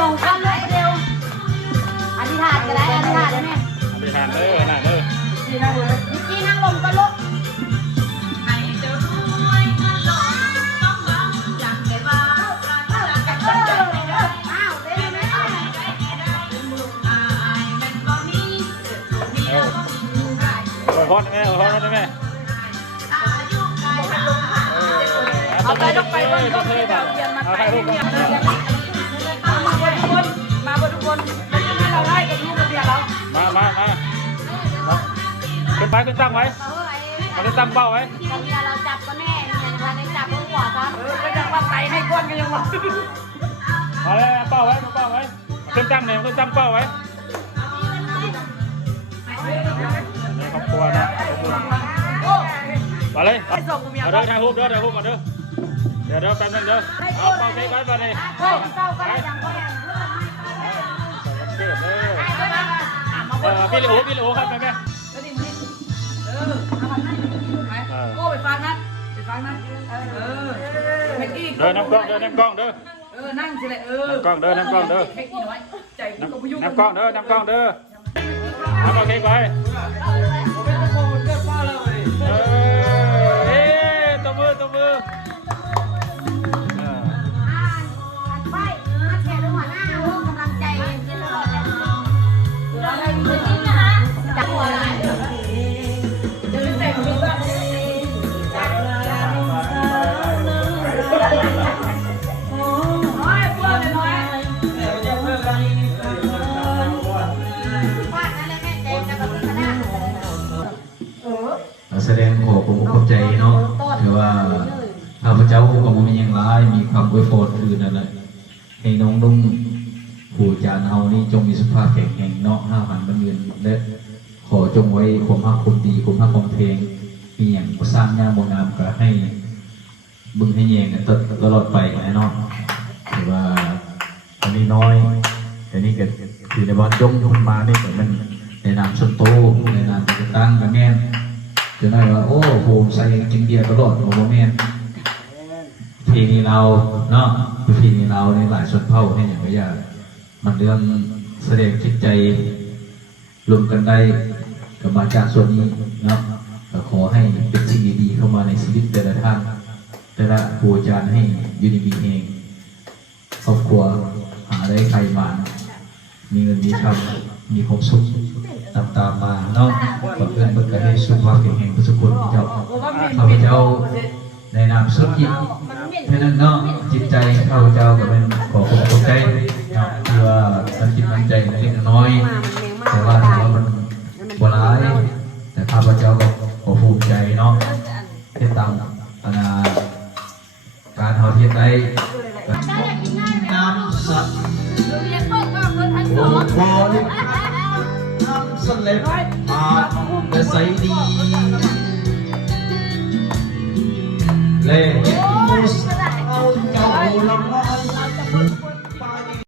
ลงข้ามเลยเร็วอธิษฐานก็ได้อธิษฐานได้ไหมอธิษฐานเลยน่ะเลยนิกกี้นั่งลงก็ลุกพอดแม่พอดแม่เอาไปลงไปบนก็เลยแบบเรียนมาไปเรียนมาบนทุกคนมาบนทุกคนไม่ใช่เราได้กับลูกกับเมียเราขึ้นไปขึ้นตั้งไว้ขึ้นตั้งเป้าไว้เมียเราจับก็แน่เมียเราได้จับก็หัวครับก็ยังว่าไตให้ก้นก็ยังว่าเอาเลยเป้าไว้ขึ้นตั้งเนี่ยขึ้นตั้งเป้าไว้ในครอบครัวนะมาเลยเอาเดินทางรูปเดินมาเด้อเดี๋ยวแป๊บนึงเด้อเอาเป้าใช้ไว้มาเลยพี่เหลวครับแม่โก้ไปฟังนะเดินน้ำกล้องเดินนั่งสิเลยน้ำกล้องเดินน้ำกล้องเดินน้ำกล้องเดินน้ำกล้องเค้กไปตัวมือไปแชร์ด้วยหัวหน้าร่วมกำลังใจที่ตลอดเลยเราได้ยินนี้นะคะจากหัวไหล่เดินแต่งตัวแสดงขอบคุณขอบใจเนาะแต่ว่าข้าพเจ้าก็มีอย่างไรมีความอวยพรคือนั่นแหละให้น้องนุ่งผู้จานเฮานี่จงมีสุขภาพแข็งแรงเนาะ5 วันมันเงินและขอจงไว้ความรักความดีความรักความเพลงมีอย่างสร้างงานโมนามก็ให้บึงให้แยงกันตลอดไปนะเนาะแต่ว่าอันนี้น้อยแต่นี่ก็คือในวันยงมานี่ก็มันในนามส่วนโตในนามตั้งกันแน่จะได้ว่าโอ้โหใส่กินเบียร์ตลอดโอ้โหแม่ทีนี้เราเนาะทีนี้เราในหลายชนเผ่าให้อย่างไรอย่างมันเรื่องแสดงจิตใจรวมกันได้กับมาจากส่วนนี้เนาะก็ขอให้เป็นสิ่งดีๆเข้ามาในชีวิตแต่ละท่านแต่ละครูอาจารย์ให้ยูนิบีเองครอบครัวหาได้ใครมามีเงินมีทำมีความสุขตามมาเนาะเพื่อนๆก็ให้สุขภาพแข็งแรงทุกคนเจ้าข้าพเจ้าในนามสุขีเพราะนั้นเนาะจิตใจข้าพเจ้าก็เป็นขอขอบใจเพื่อการจิตใจเล็กน้อยแต่ว่ามันบร้ายแต่ข้าพเจ้าก็ขอภูมิใจเนาะ